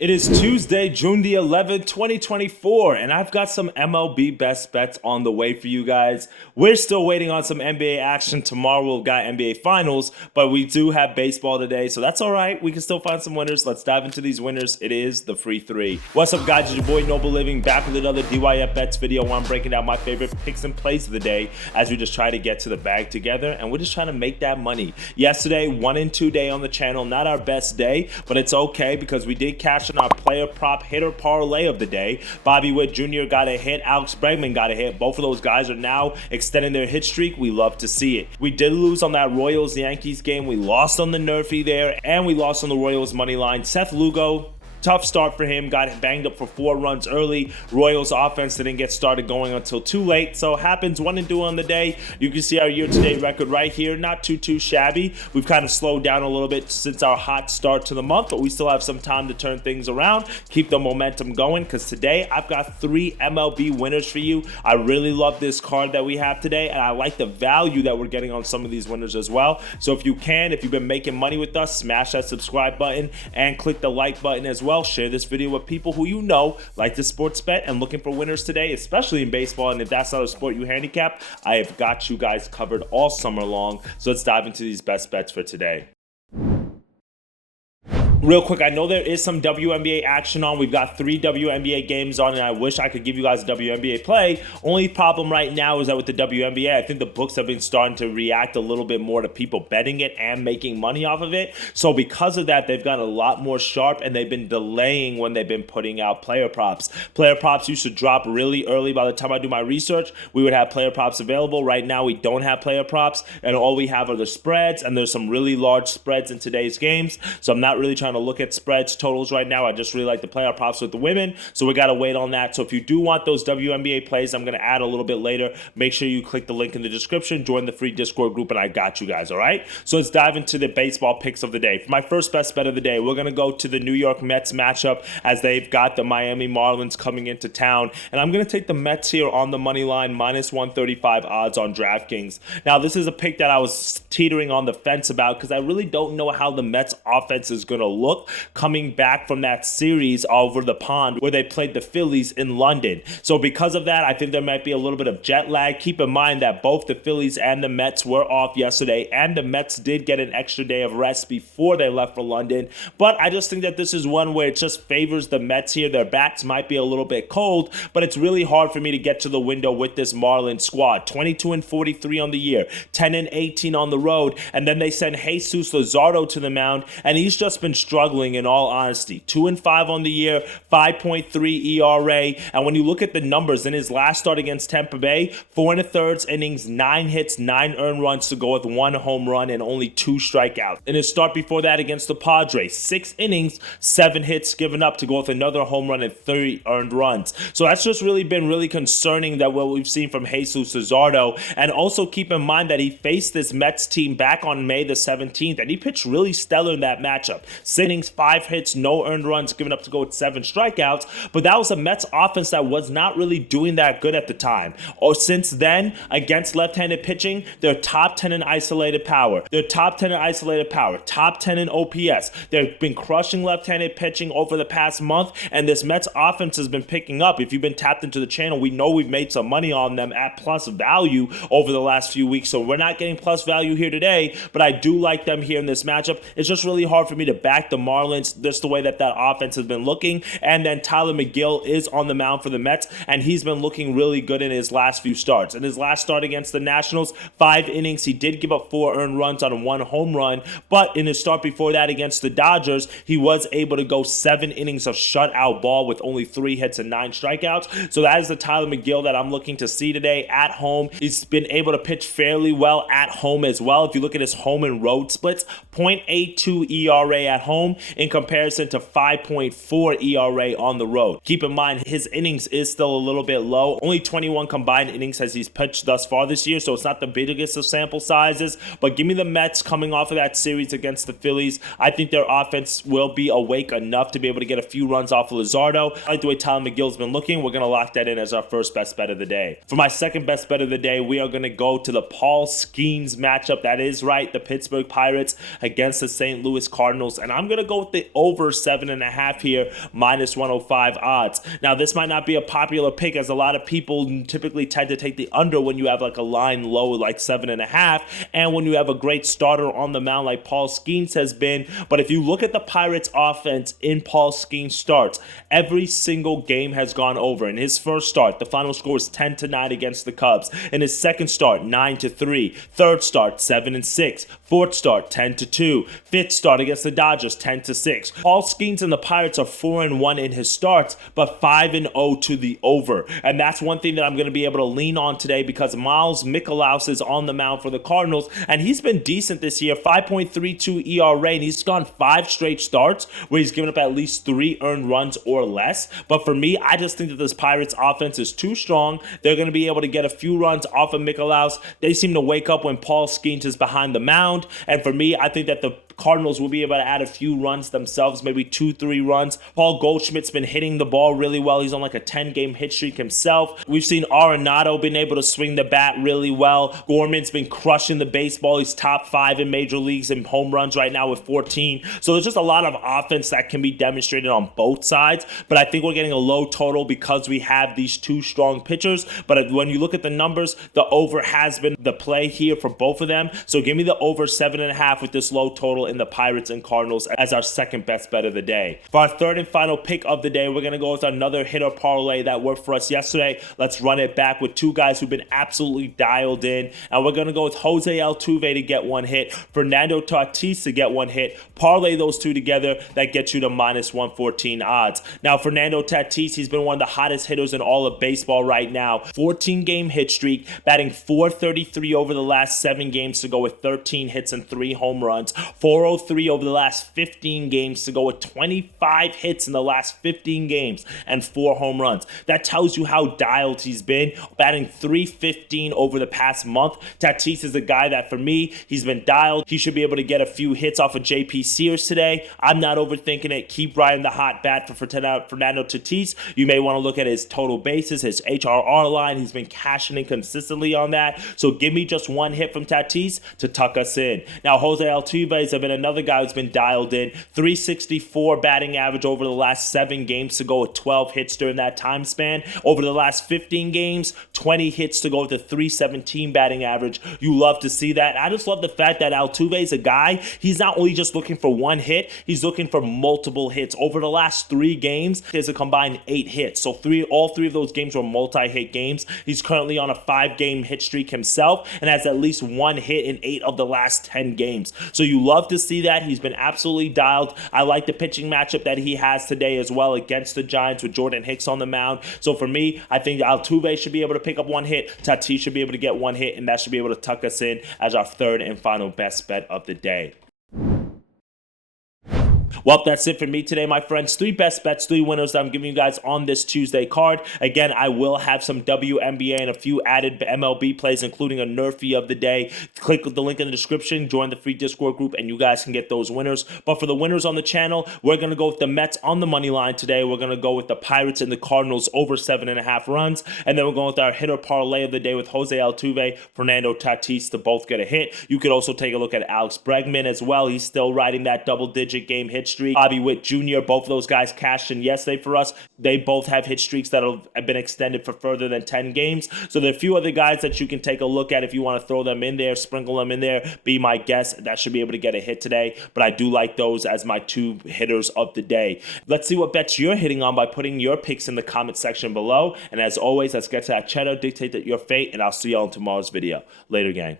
It is Tuesday, June the 11th, 2024, and I've got some MLB best bets on the way for you guys. We're still waiting on some NBA action. Tomorrow we've got NBA Finals, but we do have baseball today, so that's all right. We can still find some winners. Let's dive into these winners. It is the free three. What's up, guys? It's your boy Noble Living back with another DYF Bets video where I'm breaking down my favorite picks and plays of the day as we just try to get to the bag together, and we're just trying to make that money. Yesterday, 1 and 2 day on the channel, not our best day, but it's okay because we did cash in our player prop hitter parlay of the day. Bobby Witt Jr. got a hit. Alex Bregman got a hit. Both of those guys are now extending their hit streak. We love to see it. We did lose on that Royals-Yankees game. We lost on the Nerfy there, and we lost on the Royals money line. Seth Lugo, tough start for him, got banged up for 4 runs early. Royals offense didn't get started going until too late, so happens 1 and 2 on the day. You can see our year-to-date record right here, not too shabby. We've kind of slowed down a little bit since our hot start to the month, but we still have some time to turn things around, keep the momentum going, because today I've got 3 MLB winners for you. I really love this card that we have today, and I like the value that we're getting on some of these winners as well. So if you've been making money with us, smash that subscribe button and click the like button as well. Share this video with people who you know like to sports bet and looking for winners today, especially in baseball. And if that's not a sport you handicap, I have got you guys covered all summer long. So let's dive into these best bets for today. Real quick, I know there is some WNBA action on. We've got 3 WNBA games on, and I wish I could give you guys a WNBA play. Only problem right now is that with the WNBA, I think the books have been starting to react a little bit more to people betting it and making money off of it. So because of that, they've gotten a lot more sharp, and they've been delaying when they've been putting out player props. Player props used to drop really early. By the time I do my research, we would have player props available. Right now, we don't have player props, and all we have are the spreads, and there's some really large spreads in today's games. So I'm not really trying to look at spreads totals right now. I just really like the player props with the women, so we got to wait on that. So if you do want those WNBA plays, I'm going to add a little bit later. Make sure you click the link in the description, join the free Discord group, and I got you guys. All right, so let's dive into the baseball picks of the day. For my first best bet of the day, we're going to go to the New York Mets matchup as they've got the Miami Marlins coming into town, and I'm going to take the Mets here on the money line, minus 135 odds on DraftKings. Now this is a pick that I was teetering on the fence about because I really don't know how the Mets offense is going to look coming back from that series over the pond where they played the Phillies in London. So because of that, I think there might be a little bit of jet lag. Keep in mind that both the Phillies and the Mets were off yesterday, and the Mets did get an extra day of rest before they left for London. But I just think that this is one where it just favors the Mets here. Their bats might be a little bit cold, but it's really hard for me to get to the window with this Marlins squad. 22 and 43 on the year, 10 and 18 on the road, and then they send Jesus Luzardo to the mound, and he's just been struggling in all honesty. 2 and 5 on the year, 5.3 ERA. And when you look at the numbers in his last start against Tampa Bay, 4 1/3 innings, 9 hits, 9 earned runs to go with 1 home run and only 2 strikeouts. In his start before that against the Padres, 6 innings, 7 hits given up to go with another home run and 30 earned runs. So that's just really been really concerning that what we've seen from Jesus Luzardo. And also keep in mind that he faced this Mets team back on May the 17th, and he pitched really stellar in that matchup. 6 innings, 5 hits, no earned runs given up to go with 7 strikeouts, but that was a Mets offense that was not really doing that good at the time. Or since then, against left-handed pitching, they're top 10 in isolated power. They're top 10 in isolated power, top 10 in OPS. They've been crushing left-handed pitching over the past month, and this Mets offense has been picking up. If you've been tapped into the channel, we know we've made some money on them at plus value over the last few weeks, so we're not getting plus value here today, but I do like them here in this matchup. It's just really hard for me to back the Marlins just the way that offense has been looking. And then Tyler McGill is on the mound for the Mets, and he's been looking really good in his last few starts. In his last start against the Nationals, 5 innings, he did give up 4 earned runs on 1 home run, but in his start before that against the Dodgers, he was able to go 7 innings of shutout ball with only 3 hits and 9 strikeouts. So that is the Tyler McGill that I'm looking to see today at home. He's been able to pitch fairly well at home as well. If you look at his home and road splits, 0.82 ERA at home in comparison to 5.4 ERA on the road. Keep in mind, his innings is still a little bit low. Only 21 combined innings has he's pitched thus far this year, so it's not the biggest of sample sizes. But give me the Mets coming off of that series against the Phillies. I think their offense will be awake enough to be able to get a few runs off of Luzardo. I like the way Tyler McGill's been looking. We're going to lock that in as our first best bet of the day. For my second best bet of the day, we are going to go to the Paul Skeens matchup. That is right, the Pittsburgh Pirates against the St. Louis Cardinals. And I'm I'm going to go with the over 7.5 here, minus 105 odds. Now, this might not be a popular pick, as a lot of people typically tend to take the under when you have like a line low like 7.5, and when you have a great starter on the mound like Paul Skeens has been. But if you look at the Pirates offense in Paul Skeens starts, every single game has gone over. In his first start, the final score is 10-9 against the Cubs. In his second start, 9-3. Third start, 7-6. Fourth start, 10-2. Fifth start against the Dodgers, 10-6. Paul Skeens and the Pirates are 4-1 in his starts, but 5-0 to the over. And that's one thing that I'm going to be able to lean on today, because Miles Mikolas is on the mound for the Cardinals, and he's been decent this year, 5.32 ERA, and he's gone 5 straight starts where he's given up at least 3 earned runs or less. But for me, I just think that this Pirates offense is too strong. They're going to be able to get a few runs off of Mikolas. They seem to wake up when Paul Skeens is behind the mound, and for me, I think that the Cardinals will be able to add a few runs themselves, maybe 2-3 runs. Paul Goldschmidt's been hitting the ball really well. He's on like a 10-game hit streak himself. We've seen Arenado been able to swing the bat really well. Gorman's been crushing the baseball. He's top 5 in major leagues in home runs right now with 14. So there's just a lot of offense that can be demonstrated on both sides. But I think we're getting a low total because we have these two strong pitchers. But when you look at the numbers, the over has been the play here for both of them. So give me the over 7.5 with this low total in the Pirates and Cardinals as our second best bet of the day. For our third and final pick of the day, we're going to go with another hitter parlay that worked for us yesterday. Let's run it back with two guys who've been absolutely dialed in. And we're going to go with Jose Altuve to get 1 hit, Fernando Tatis to get 1 hit. Parlay those two together, that gets you to minus 114 odds. Now, Fernando Tatis, he's been one of the hottest hitters in all of baseball right now. 14-game hit streak, batting .433 over the last 7 games to go with 13 hits and 3 home runs. 403 over the last 15 games to go with 25 hits in the last 15 games and 4 home runs. That tells you how dialed he's been, batting .315 over the past month. Tatis is a guy that, for me, he's been dialed. He should be able to get a few hits off of J.P. Sears today. I'm not overthinking it. Keep riding the hot bat for Fernando Tatis. You may want to look at his total bases, his HRR line. He's been cashing in consistently on that. So give me just 1 hit from Tatis to tuck us in. Now, Jose Altuve has been another guy who's been dialed in. .364 batting average over the last 7 games to go with 12 hits during that time span. Over the last 15 games, 20 hits to go with a .317 batting average. You love to see that. I just love the fact that Altuve is a guy, he's not only just looking for 1 hit, he's looking for multiple hits. Over the last 3 games, he has a combined 8 hits. So all three of those games were multi-hit games. He's currently on a 5-game hit streak himself and has at least 1 hit in 8 of the last 10 games. So you love to see that. He's been absolutely dialed. I like the pitching matchup that he has today as well against the Giants with Jordan Hicks on the mound. So for me, I think Altuve should be able to pick up 1 hit. Tatis should be able to get 1 hit, and that should be able to tuck us in as our third and final best bet of the day. Well, that's it for me today, my friends. 3 best bets, 3 winners that I'm giving you guys on this Tuesday card. Again, I will have some WNBA and a few added MLB plays, including a Nerfy of the day. Click the link in the description, join the free Discord group, and you guys can get those winners. But for the winners on the channel, we're going to go with the Mets on the money line today. We're going to go with the Pirates and the Cardinals over 7.5 runs. And then we're going with our hitter parlay of the day with Jose Altuve, Fernando Tatis to both get a hit. You could also take a look at Alex Bregman as well. He's still riding that double-digit game hit streak. Bobby Witt Jr., both of those guys cashed in yesterday for us. They both have hit streaks that have been extended for further than 10 games. So there are a few other guys that you can take a look at if you want to throw them in there, sprinkle them in there. Be my guest. That should be able to get a hit today. But I do like those as my 2 hitters of the day. Let's see what bets you're hitting on by putting your picks in the comment section below. And as always, let's get to that cheddar, dictate your fate, and I'll see y'all in tomorrow's video. Later, gang.